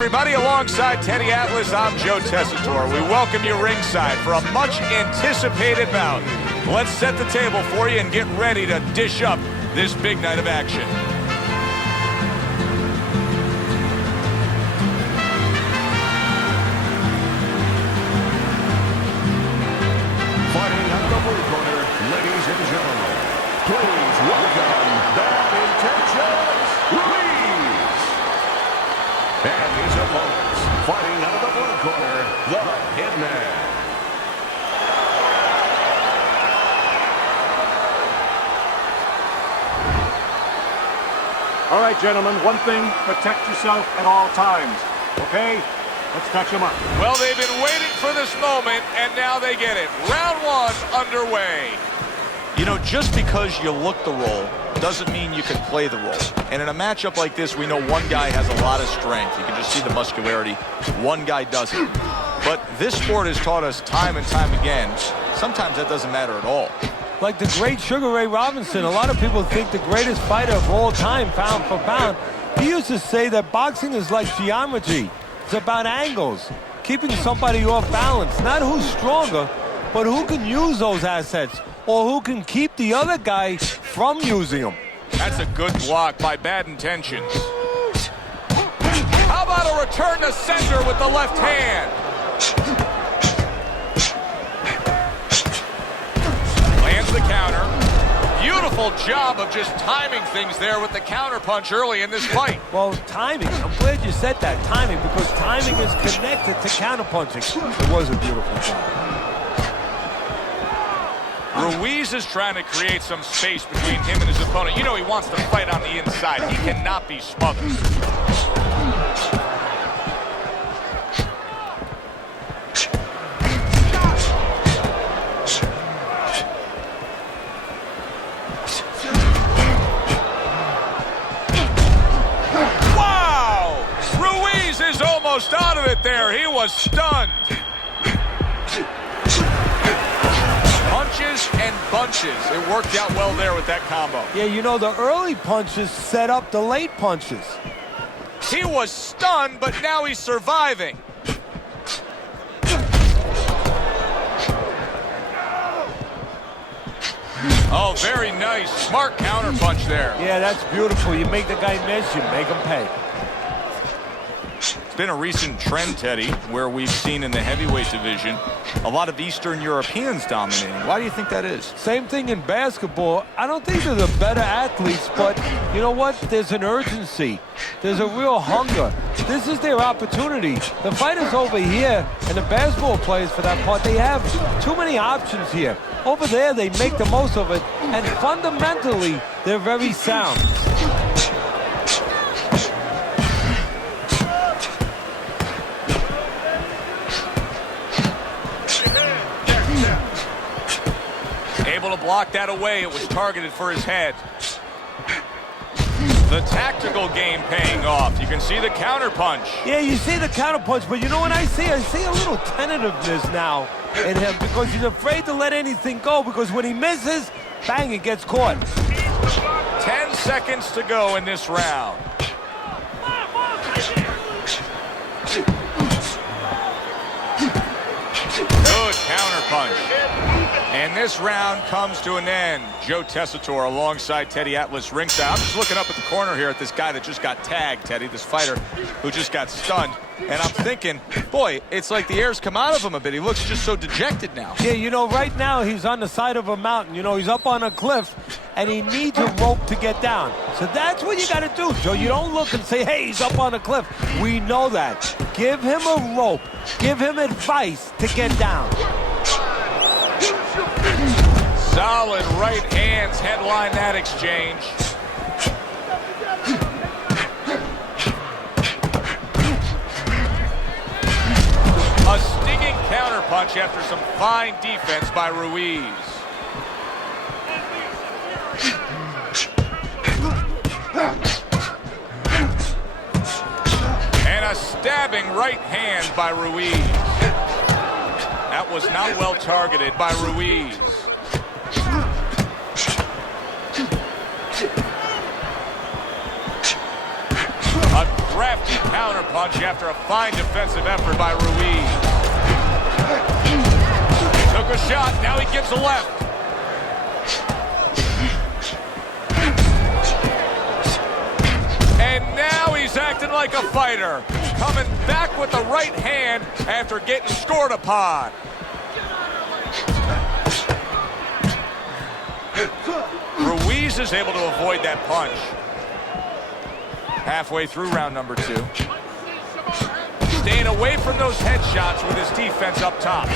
Everybody, alongside Teddy Atlas, I'm Joe Tessitore. We welcome you ringside for a much-anticipated bout. Let's set the table for you and get ready to dish up this big night of action. Fighting out of the blue corner, ladies and gentlemen, please welcome Bad Intentions, Ruiz. And his opponents, fighting out of the blue corner, the Hitman. All right, gentlemen, one thing, protect yourself at all times, okay? Let's touch them up. Well, they've been waiting for this moment, and now they get it. Round one underway. You know, just because you look the role doesn't mean you can play the role. And in a matchup like this, we know one guy has a lot of strength. You can just see the muscularity. One guy doesn't. But this sport has taught us time and time again, sometimes that doesn't matter at all. Like the great Sugar Ray Robinson, a lot of people think the greatest fighter of all time, pound for pound. He used to say that boxing is like geometry. It's about angles, keeping somebody off balance. Not who's stronger, but who can use those assets, or who can keep the other guy from using them. That's a good block by Bad Intentions. How about a return to center with the left hand? Lands the counter. Beautiful job of just timing things there with the counter punch early in this fight. Well, timing, I'm glad you said that, timing, because timing is connected to counterpunching. It was a beautiful job. Ruiz is trying to create some space between him and his opponent. You know he wants to fight on the inside. He cannot be smothered. Wow! Ruiz is almost out of it there. He was stunned. Punches and bunches. It worked out well there with that combo. Yeah, you know, the early punches set up the late punches. He was stunned, but now he's surviving. Oh, very nice. Smart counter punch there. Yeah, that's beautiful. You make the guy miss, you make him pay. It's been a recent trend, Teddy, where we've seen in the heavyweight division a lot of Eastern Europeans dominating. Why do you think that is? Same thing in basketball. I don't think they're the better athletes, but you know what? There's an urgency. There's a real hunger. This is their opportunity. The fighters over here, and the basketball players for that part, they have too many options here. Over there, they make the most of it, and fundamentally, they're very sound. Able to block that away. It was targeted for his head. The tactical game paying off. You can see the counter punch. Yeah, you see the counter punch, but you know what I see? I see a little tentativeness now in him because he's afraid to let anything go, because when he misses, bang, it gets caught. 10 seconds to go in this round. Good counter punch. And this round comes to an end. Joe Tessitore alongside Teddy Atlas ringside. I'm just looking up at the corner here at this guy that just got tagged, Teddy, this fighter who just got stunned. And I'm thinking, boy, it's like the air's come out of him a bit. He looks just so dejected now. Yeah, you know, right now he's on the side of a mountain. You know, he's up on a cliff, and he needs a rope to get down. So that's what you got to do, Joe. You don't look and say, hey, he's up on a cliff. We know that. Give him a rope. Give him advice to get down. Solid right hands headline that exchange. A stinging counter punch after some fine defense by Ruiz. And a stabbing right hand by Ruiz. That was not well targeted by Ruiz. A crafty counter punch after a fine defensive effort by Ruiz. Took a shot, now he gives a left. And now he's acting like a fighter, coming back with the right hand after getting scored upon. Ruiz is able to avoid that punch. Halfway through round number 2. Staying away from those headshots with his defense up top.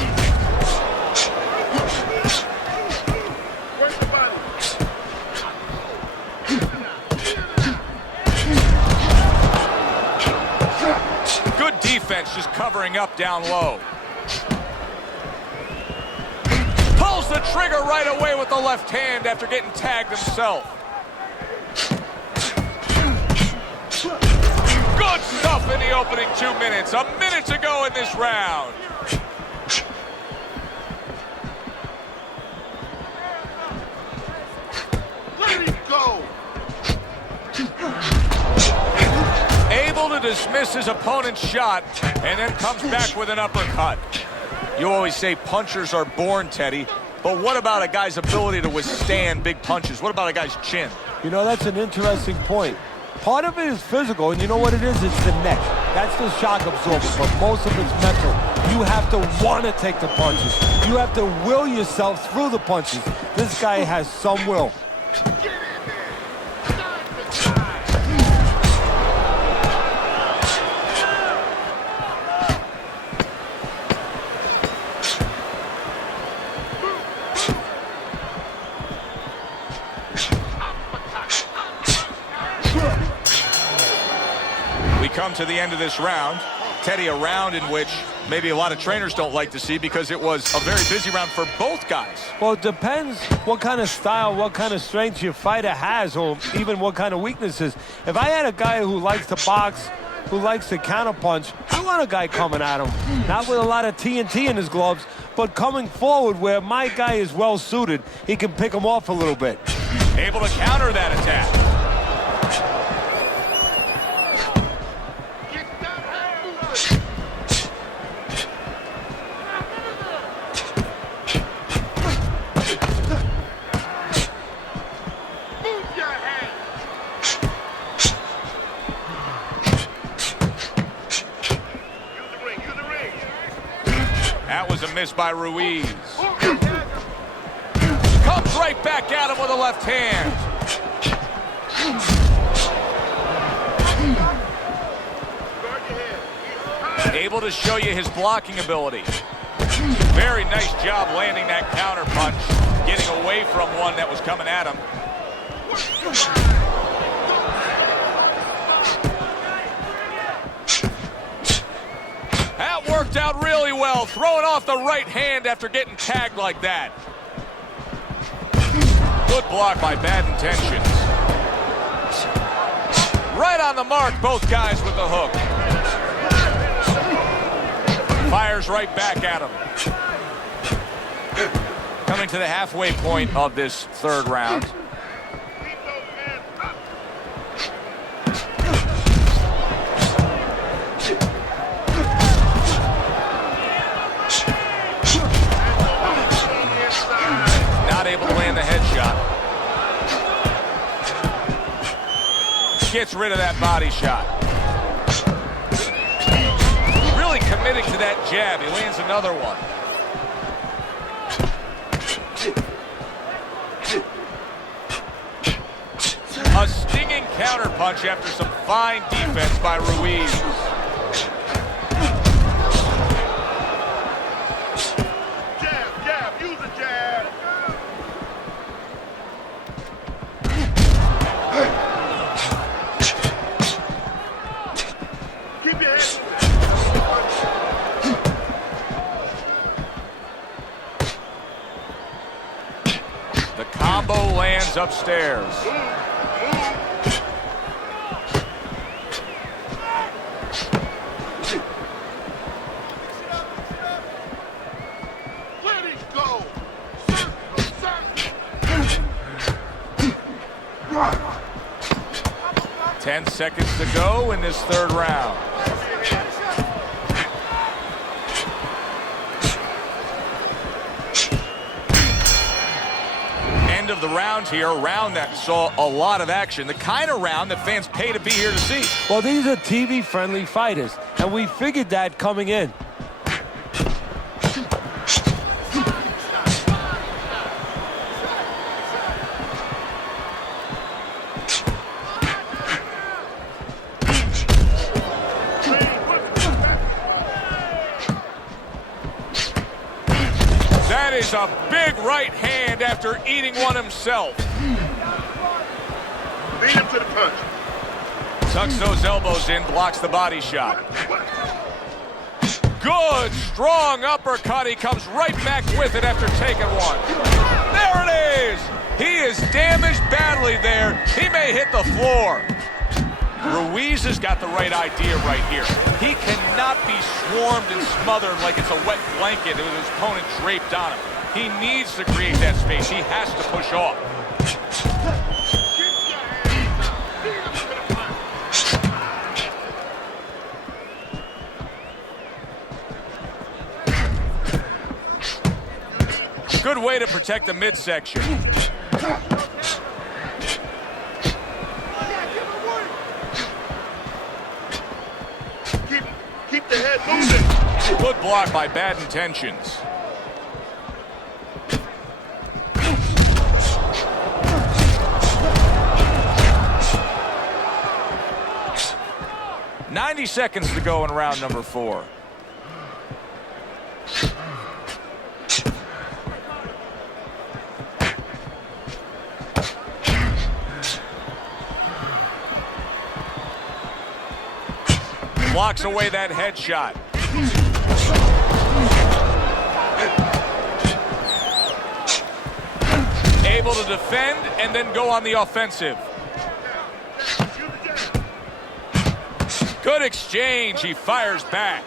Good defense, just covering up down low. Pulls the trigger right away with the left hand after getting tagged himself. Good stuff in the opening 2 minutes. A minute to go in this round. Let him go. Able to dismiss his opponent's shot and then comes back with an uppercut. You always say punchers are born, Teddy, but what about a guy's ability to withstand big punches? What about a guy's chin? You know, that's an interesting point. Part of it is physical, and you know what it is? It's the neck. That's the shock absorber, but most of it's mental. You have to want to take the punches. You have to will yourself through the punches. This guy has some will. Come to the end of this round. Teddy, a round in which maybe a lot of trainers don't like to see because it was a very busy round for both guys. Well, it depends what kind of style, what kind of strength your fighter has, or even what kind of weaknesses. If I had a guy who likes to box, who likes to counterpunch, I want a guy coming at him. Not with a lot of TNT in his gloves, but coming forward where my guy is well suited. He can pick him off a little bit. Able to counter that attack. Missed by Ruiz. Comes right back at him with a left hand. Able to show you his blocking ability. Very nice job landing that counter punch, getting away from one that was coming at him. That worked out really well, throwing off the right hand after getting tagged like that. Good block by Bad Intentions. Right on the mark, both guys with the hook. Fires right back at him. Coming to the halfway point of this third round. Able to land the headshot. Gets rid of that body shot. Really committing to that jab. He lands another one. A stinging counterpunch after some fine defense by Ruiz. Jab, use a jab. Keep your head. The combo lands upstairs. Let it go. 10 seconds to to go in this third round. End of the round here, a round that saw a lot of action, the kind of round that fans pay to be here to see. Well, these are TV-friendly fighters, and we figured that coming in. That is a big right hand after eating one himself. Lead him to the punch. Tucks those elbows in, blocks the body shot. Good, strong uppercut. He comes right back with it after taking one. There it is. He is damaged badly there. He may hit the floor. Ruiz has got the right idea right here. He cannot be swarmed and smothered like it's a wet blanket with his opponent draped on him. He needs to create that space. He has to push off. Good way to protect the midsection. Keep the head moving. Good block by Bad Intentions. "90 seconds to go in round number 4. Blocks away that headshot. Able to defend and then go on the offensive. Good exchange. He fires back.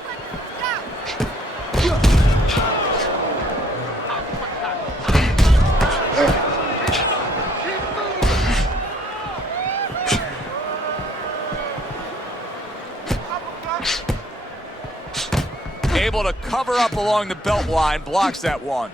Able to cover up along the belt line, blocks that one.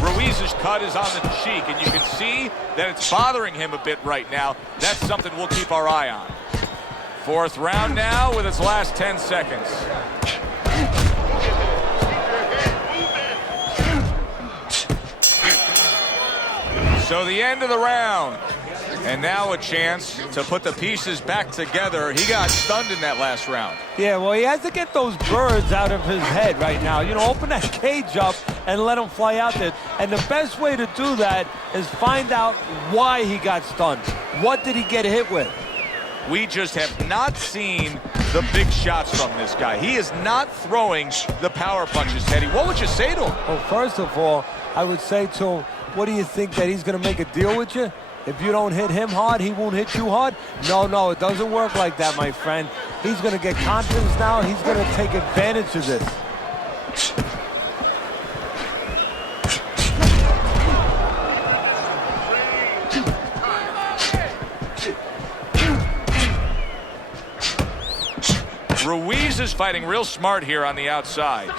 Ruiz's cut is on the cheek, and you can see that it's bothering him a bit right now. That's something we'll keep our eye on. 4th round now with its last 10 seconds. So the end of the round. And now a chance to put the pieces back together. He got stunned in that last round. Yeah, well, he has to get those birds out of his head right now. You know, open that cage up and let him fly out there. And the best way to do that is find out why he got stunned. What did he get hit with? We just have not seen the big shots from this guy. He is not throwing the power punches, Teddy. What would you say to him? Well, first of all, I would say to him, what do you think, that he's going to make a deal with you? If you don't hit him hard, he won't hit you hard? No, it doesn't work like that, my friend. He's going to get confidence now. He's going to take advantage of this. Ruiz is fighting real smart here on the outside.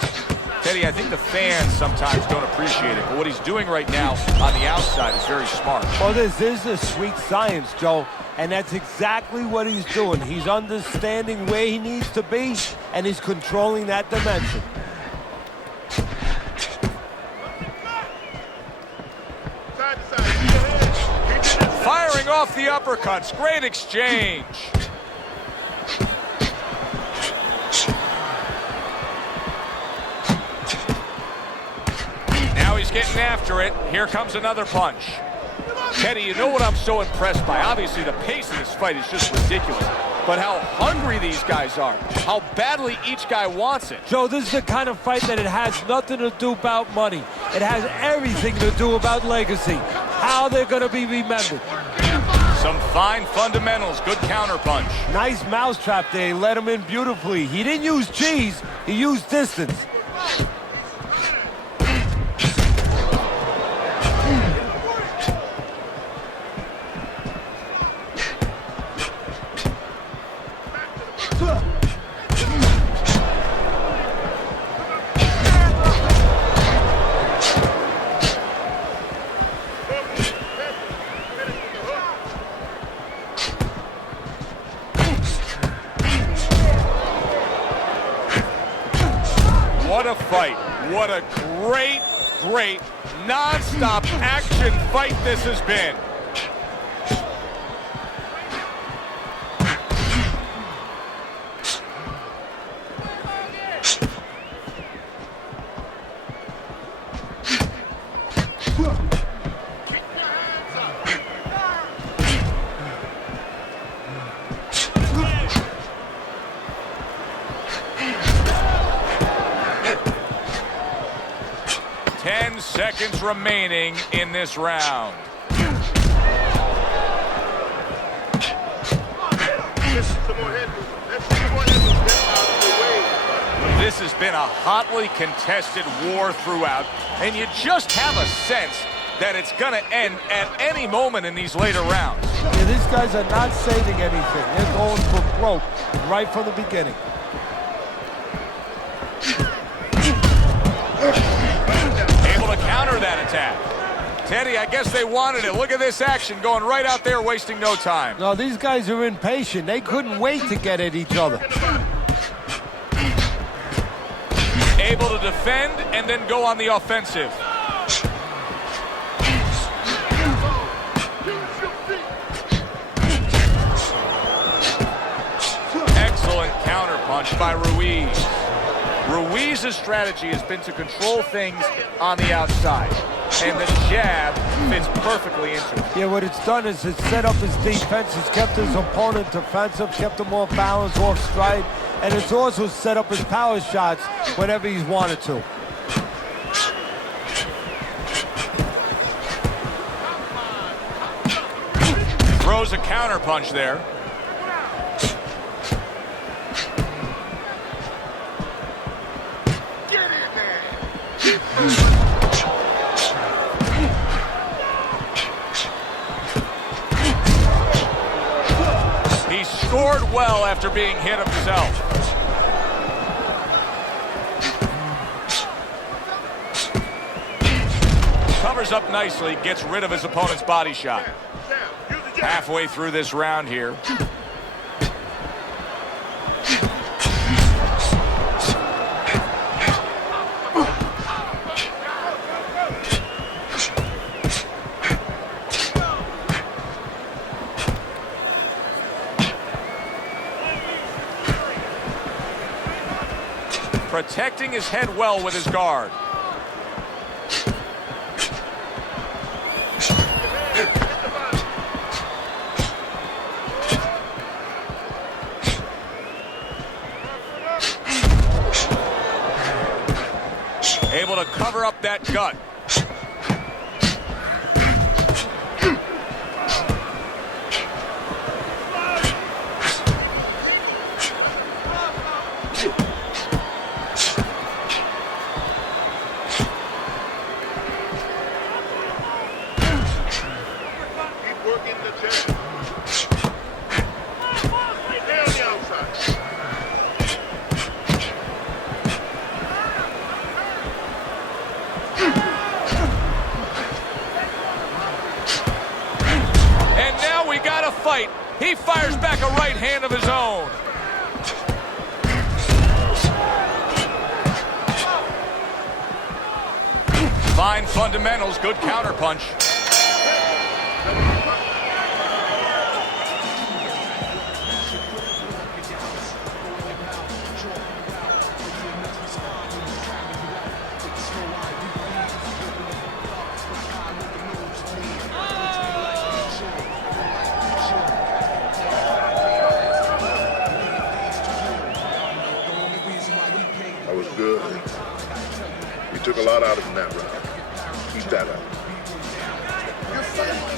Teddy, I think the fans sometimes don't appreciate it, but what he's doing right now on the outside is very smart. Well, this is a sweet science, Joe, and that's exactly what he's doing. He's understanding where he needs to be, and he's controlling that dimension. Firing off the uppercuts. Great exchange. Now he's getting after it. Here comes another punch. Teddy, you know what I'm so impressed by? Obviously, the pace of this fight is just ridiculous. But how hungry these guys are. How badly each guy wants it. Joe, this is the kind of fight that it has nothing to do about money. It has everything to do about legacy, how they're going to be remembered. Some fine fundamentals, good counterpunch. Nice mousetrap there, he let him in beautifully. He didn't use cheese, he used distance. What a fight. What a great, non-stop action fight this has been. Seconds remaining in this round. This has been a hotly contested war throughout, and you just have a sense that it's going to end at any moment in these later rounds. Yeah, these guys are not saving anything. They're going for broke right from the beginning. Counter that attack. Teddy, I guess they wanted it. Look at this action going right out there, wasting no time. No, these guys are impatient. They couldn't wait to get at each other. Able to defend and then go on the offensive. Excellent counterpunch by Ruiz. Ruiz's strategy has been to control things on the outside, and the jab fits perfectly into it. Yeah, what it's done is it's set up his defense, it's kept his opponent defensive, kept him off balance, off stride, and it's also set up his power shots whenever he's wanted to. Throws a counterpunch there. He scored well after being hit himself. Covers up nicely, gets rid of his opponent's body shot. Halfway through this round here. Protecting his head well with his guard. Able to cover up that gut. Fight. He fires back a right hand of his own. Fine fundamentals, good counterpunch. Good. We took a lot out of him that round.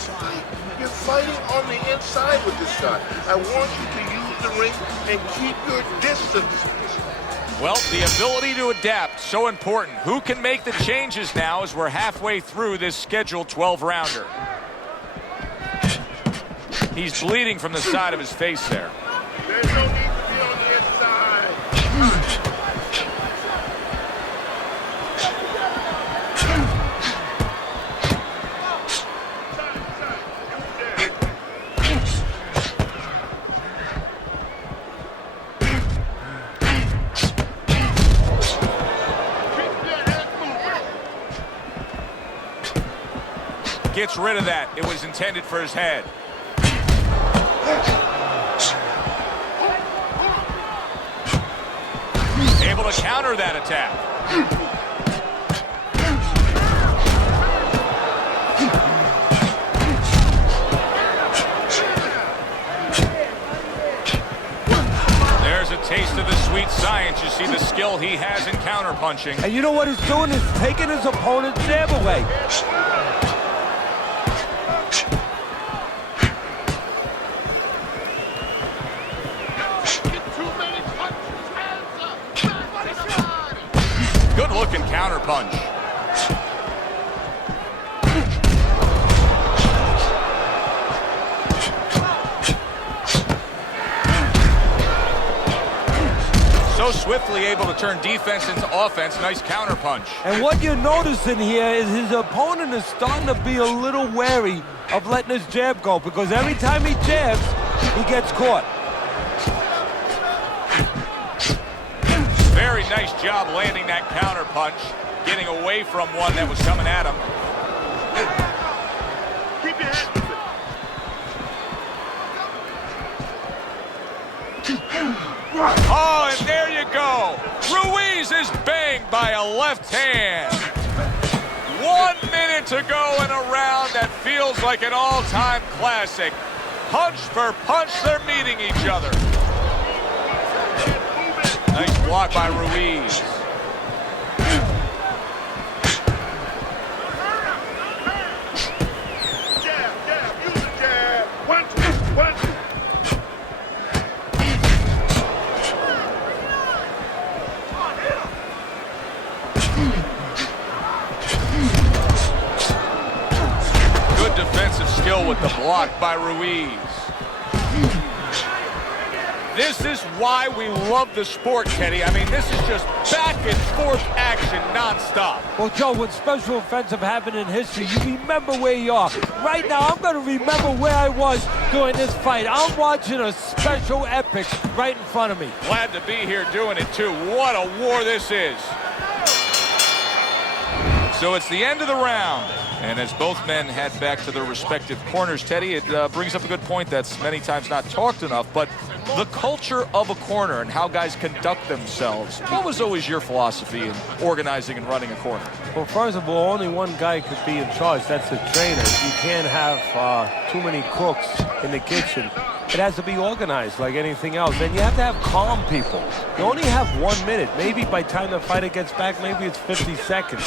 this fight. You're fighting on the inside with this guy. I want you to use the ring and keep your distance. Well, the ability to adapt, so important. Who can make the changes now as we're halfway through this scheduled 12-rounder? He's bleeding from the side of his face there. There's no need to be on the inside. Gets rid of that. It was intended for his head. Able to counter that attack. There's a taste of the sweet science. You see the skill he has in counterpunching. And you know what he's doing is taking his opponent's jab away. Good-looking counterpunch. So swiftly able to turn defense into offense. Nice counterpunch. And what you're noticing here is his opponent is starting to be a little wary of letting his jab go, because every time he jabs, he gets caught. Very nice job landing that counter punch, getting away from one that was coming at him. Keep your hands moving. Oh, and there you go. Ruiz is banged by a left hand. 1 minute to go in a round that feels like an all-time classic. Punch for punch, they're meeting each other. Nice block by Ruiz. Jab, use the jab. 1, 2, 1, 2. Good defensive skill with the block by Ruiz. This is why we love the sport, Teddy. I mean, this is just back and forth action nonstop. Well, Joe, when special offensive happened in history, you remember where you are. Right now, I'm going to remember where I was during this fight. I'm watching a special epic right in front of me. Glad to be here doing it, too. What a war this is. So it's the end of the round. And as both men head back to their respective corners, Teddy, it brings up a good point that's many times not talked enough, but the culture of a corner and how guys conduct themselves. What was always your philosophy in organizing and running a corner? Well, first of all, only one guy could be in charge. That's the trainer. You can't have too many cooks in the kitchen. It has to be organized like anything else. And you have to have calm people. You only have 1 minute. Maybe by the time the fighter gets back, maybe it's 50 seconds.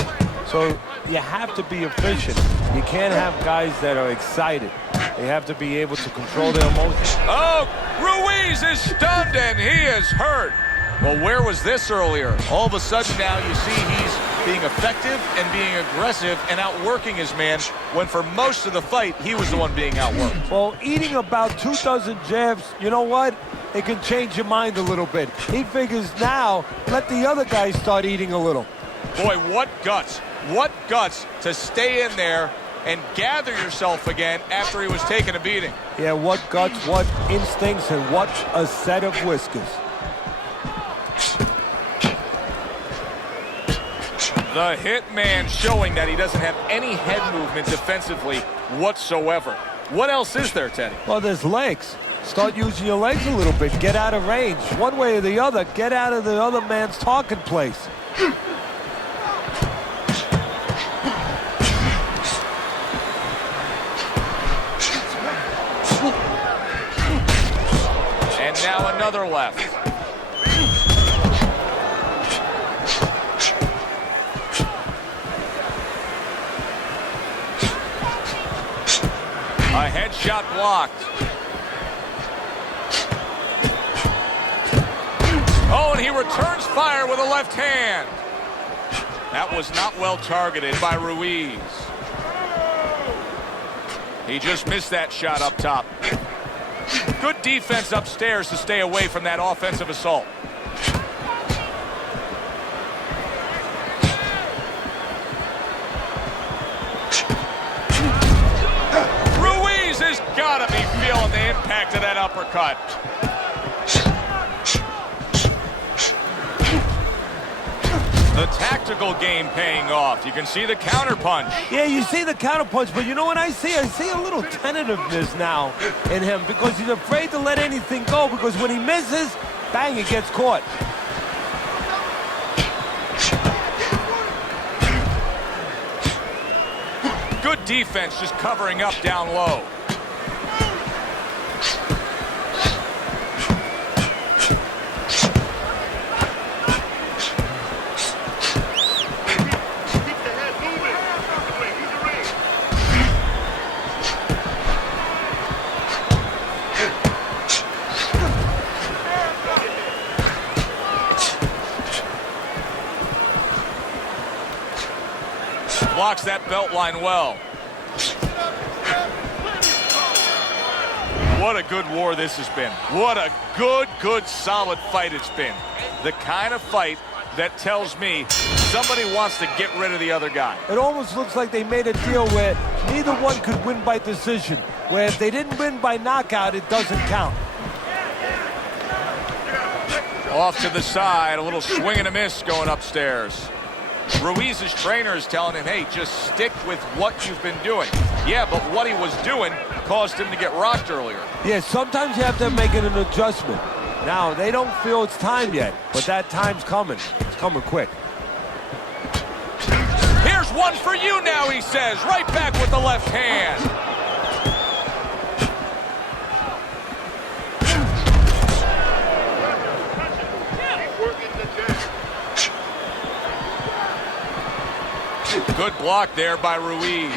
So you have to be efficient. You can't have guys that are excited. They have to be able to control their emotions. Oh, Ruiz is stunned and he is hurt. Well, where was this earlier? All of a sudden now you see he's being effective and being aggressive and outworking his man, when for most of the fight, he was the one being outworked. Well, eating about 2 dozen jabs, you know what? It can change your mind a little bit. He figures now, let the other guys start eating a little. Boy, what guts. What guts to stay in there and gather yourself again after he was taking a beating. Yeah, what guts, what instincts, and what a set of whiskers. The hitman showing that he doesn't have any head movement defensively whatsoever. What else is there, Teddy? Well, there's legs. Start using your legs a little bit. Get out of range. One way or the other, get out of the other man's talking place. And now another left. A headshot blocked. Oh, and he returns fire with a left hand. That was not well targeted by Ruiz. He just missed that shot up top. Good defense upstairs to stay away from that offensive assault. Ruiz has got to be feeling the impact of that uppercut. The tactical game paying off. You can see the counterpunch. Yeah, you see the counterpunch, but you know what I see? I see a little tentativeness now in him because he's afraid to let anything go because when he misses, bang, it gets caught. Good defense just covering up down low. Blocks that belt line well. What a good war this has been. What a good, solid fight it's been. The kind of fight that tells me somebody wants to get rid of the other guy. It almost looks like they made a deal where neither one could win by decision, where if they didn't win by knockout, it doesn't count. Off to the side, a little swing and a miss going upstairs. Ruiz's trainer is telling him, hey, just stick with what you've been doing. Yeah, but what he was doing caused him to get rocked earlier. Yeah, sometimes you have to make an adjustment. Now, they don't feel it's time yet, but that time's coming. It's coming quick. Here's one for you now, he says, right back with the left hand. Good block there by Ruiz.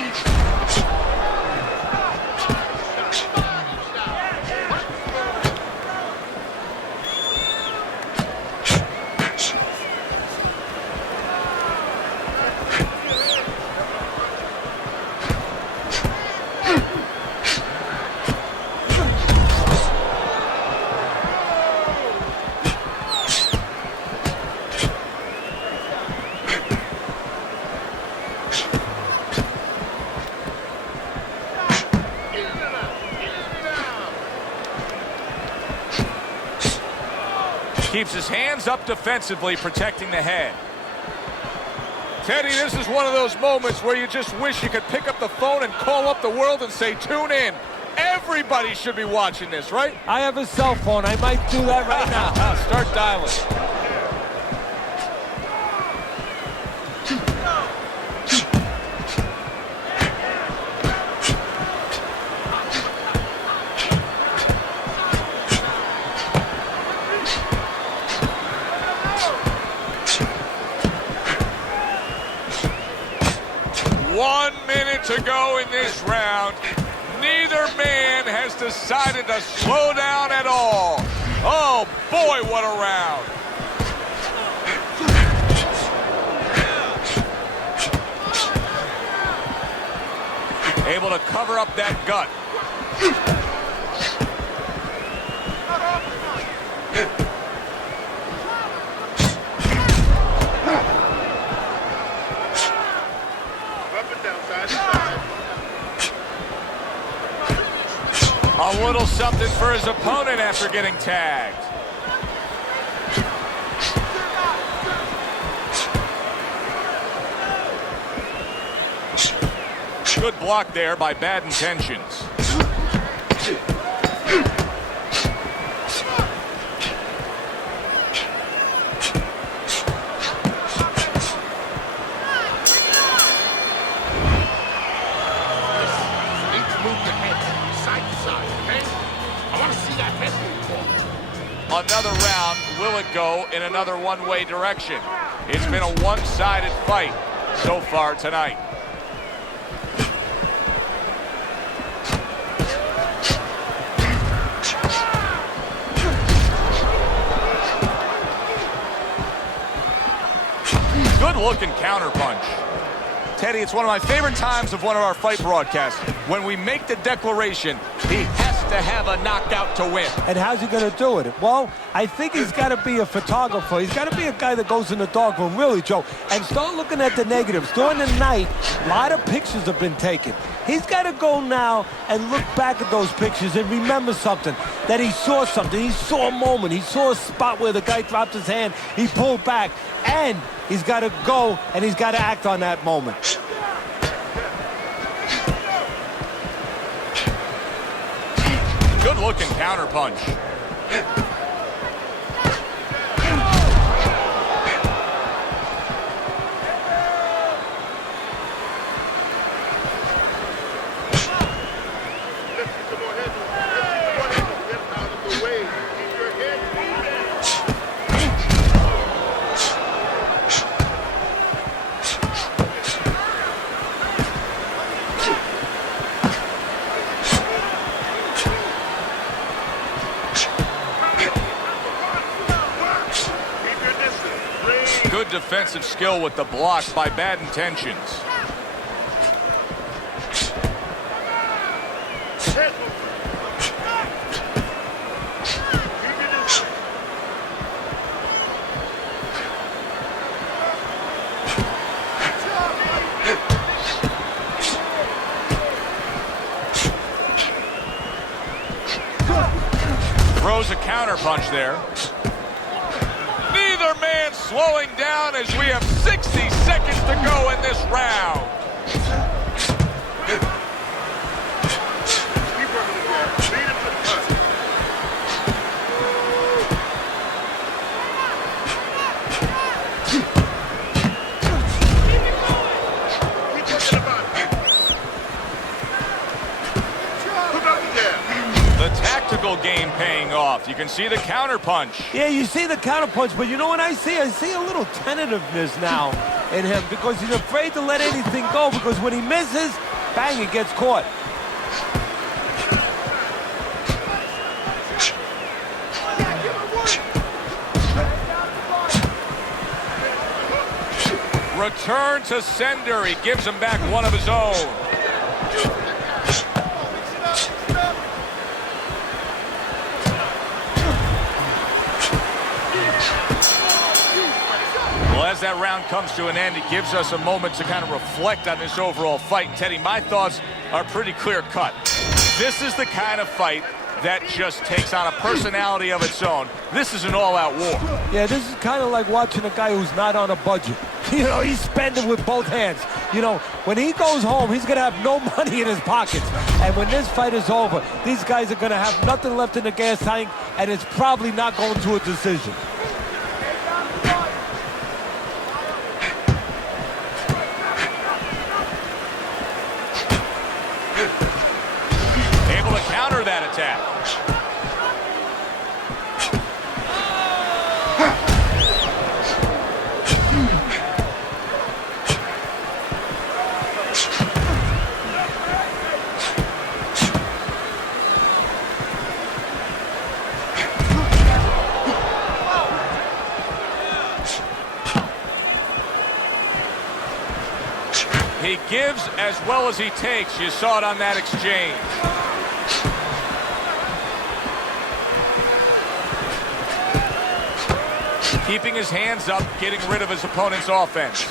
Keeps his hands up defensively, protecting the head. Teddy, this is one of those moments where you just wish you could pick up the phone and call up the world and say, tune in. Everybody should be watching this, right? I have a cell phone. I might do that right now. Start dialing. To go in this round. Neither man has decided to slow down at all. Oh boy, what a round. Able to cover up that gut. A little something for his opponent after getting tagged. Good block there by Bad Intentions. Another round, will it go in another one-way direction? It's been a one-sided fight so far tonight. looking counterpunch. Teddy, it's one of my favorite times of one of our fight broadcasts. When we make the declaration, he has to have a knockout to win. And how's he going to do it? Well, I think he's got to be a photographer. He's got to be a guy that goes in the darkroom, really, Joe, and start looking at the negatives. During the night, a lot of pictures have been taken. He's got to go now and look back at those pictures and remember something, that he saw something. He saw a moment. He saw a spot where the guy dropped his hand. He pulled back, and he's got to go, and he's got to act on that moment. Good-looking counterpunch. Good defensive skill with the block by Bad Intentions. Throws a counterpunch there. Neither man slowing down as we have 60 seconds to go in this round. Game paying off. You can see the counterpunch. Yeah, you see the counterpunch, but you know what I see? I see a little tentativeness now in him because he's afraid to let anything go, because when he misses, bang, he gets caught. Return to sender. He gives him back one of his own. As that round comes to an end, it gives us a moment to kind of reflect on this overall fight. And Teddy, my thoughts are pretty clear-cut. This is the kind of fight that just takes on a personality of its own. This is an all-out war. Yeah, this is kind of like watching a guy who's not on a budget. You know, he's spending with both hands. You know, when he goes home, he's going to have no money in his pockets. And when this fight is over, these guys are going to have nothing left in the gas tank, and it's probably not going to a decision. Able to counter that attack. He gives as well as he takes. You saw it on that exchange. Keeping his hands up, getting rid of his opponent's offense.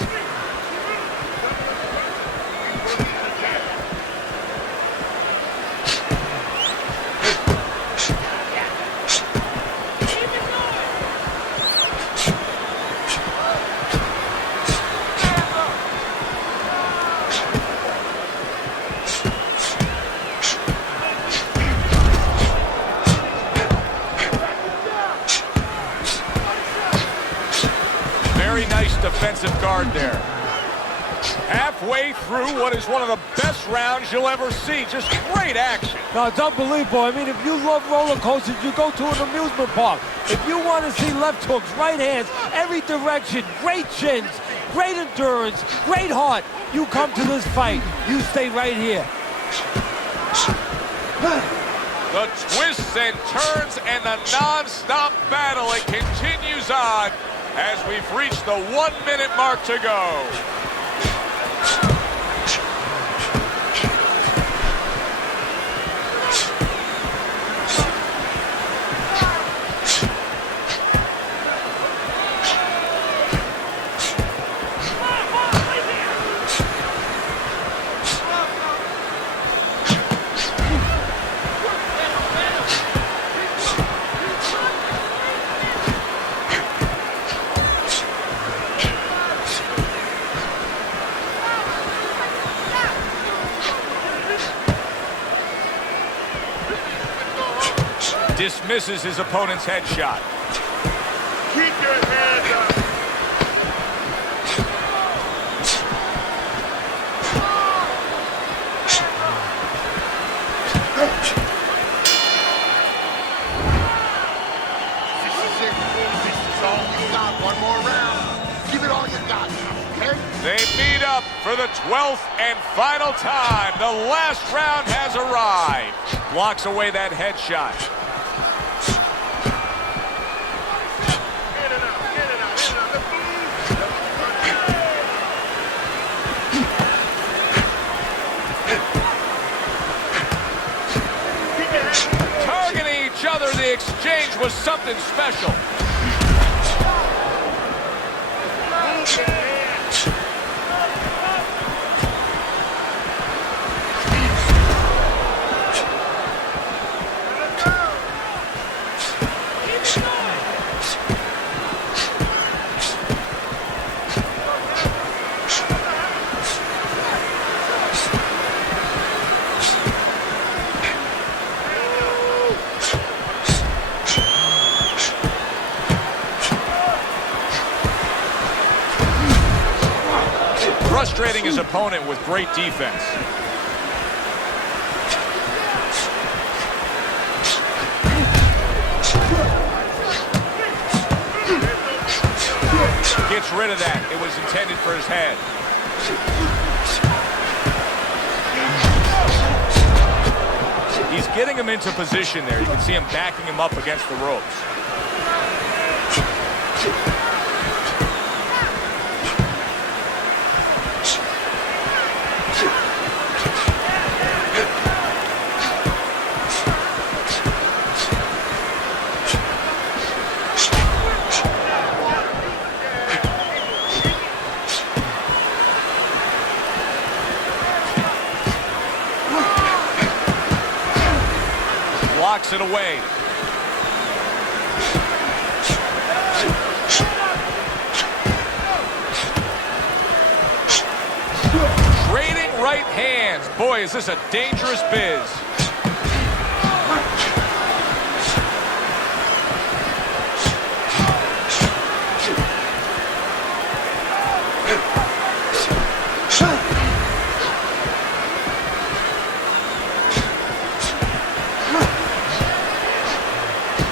Very nice defensive guard there. Halfway through what is one of the best rounds you'll ever see. Just great action. No, it's unbelievable. I mean, if you love roller coasters, you go to an amusement park. If you want to see left hooks, right hands, every direction, great chins, great endurance, great heart, you come to this fight. You stay right here. The twists and turns and the non-stop battle, it continues on. as we've reached the 1 minute mark to go. Dismisses his opponent's headshot. Keep your hands up. This is it. This is all you got. One more round. Give it all you got, okay? They meet up for the 12th and final time. The last round has arrived. Blocks away that headshot. The exchange was something special. Frustrating his opponent with great defense. Gets rid of that. It was intended for his head. He's getting him into position there. You can see him backing him up against the ropes. Blocks it away. Trading right hands. Boy, is this a dangerous biz.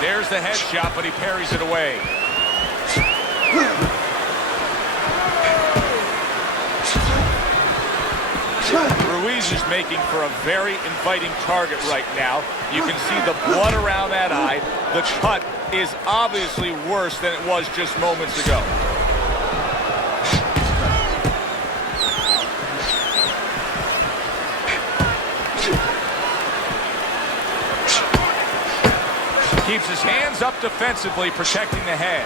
There's the headshot, but he parries it away. Ruiz is making for a very inviting target right now. You can see the blood around that eye. The cut is obviously worse than it was just moments ago. Keeps his hands up defensively, protecting the head.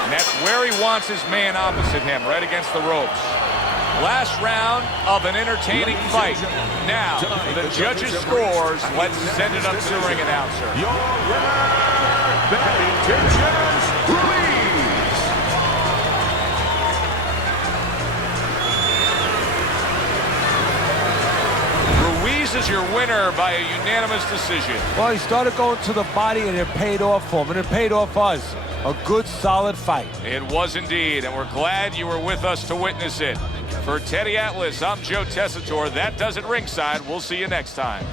And that's where he wants his man opposite him, right against the ropes. Last round of an entertaining fight. Now, the judges' scores. Let's send it up to the ring announcer. Your winner, batting intentions, Ruiz. Ruiz is your winner by a unanimous decision. Well, he started going to the body, and it paid off for him, and it paid off for us. A good, solid fight. It was indeed, and we're glad you were with us to witness it. For Teddy Atlas, I'm Joe Tessitore. That does it ringside. We'll see you next time.